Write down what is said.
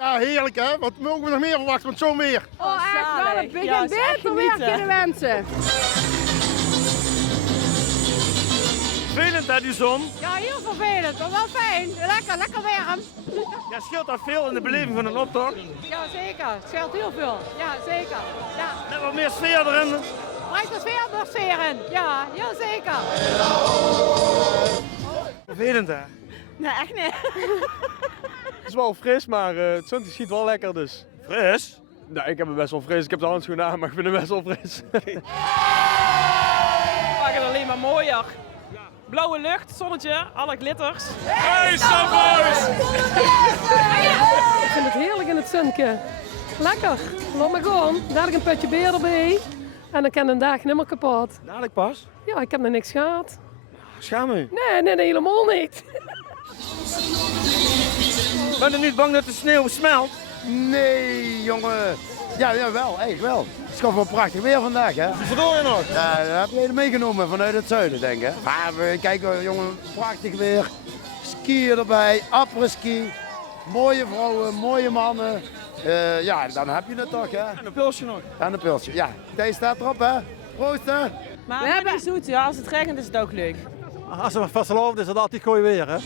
Ja, heerlijk hè. Wat mogen we nog meer verwachten, want zo meer. Oh, echt wel. Het begint beter weer kunnen wensen. Vervelend hè, die zon. Ja, heel vervelend, maar wel fijn. Lekker warm. Ja, scheelt dat veel in de beleving van een optocht? Ja, zeker. Het scheelt heel veel. Ja, zeker. Ja. Net wat meer sfeer erin. Brengt de sfeer nog sfeer in. Ja, heel zeker. Vervelend hè? Nee, echt niet. Het is wel fris, maar het zonnetje schiet wel lekker dus. Fris? Nou, ik heb het best wel fris. Ik heb de handschoenen aan, maar ik vind het best wel fris. We maken het alleen maar mooier. Blauwe lucht, zonnetje, alle glitters. Hey, Stamboys! Ik vind het heerlijk in het zonnetje. Lekker. Laat maar gewoon. Dadelijk een putje bier erbij. En dan kan een dag niet meer kapot. Dadelijk pas. Ja, ik heb nog niks gehad. Schaam u. Nee, helemaal niet. Ben je niet bang dat de sneeuw smelt? Nee, jongen. Ja, wel, eigenlijk wel. Het is gewoon wel prachtig weer vandaag, hè. Verdoor je nog? Ja, dat heb je meegenomen vanuit het zuiden, denk ik. Maar we kijken, jongen, prachtig weer. Skiën erbij, après-ski. Mooie vrouwen, mooie mannen. Ja, dan heb je het toch, hè. En een pilsje nog. En een pilsje, ja. Thijs staat erop, hè. Proost, hè. Maar we hebben niet zoet, ja. Als het regent is het ook leuk. Als het vast loopt is het altijd gooi weer hè.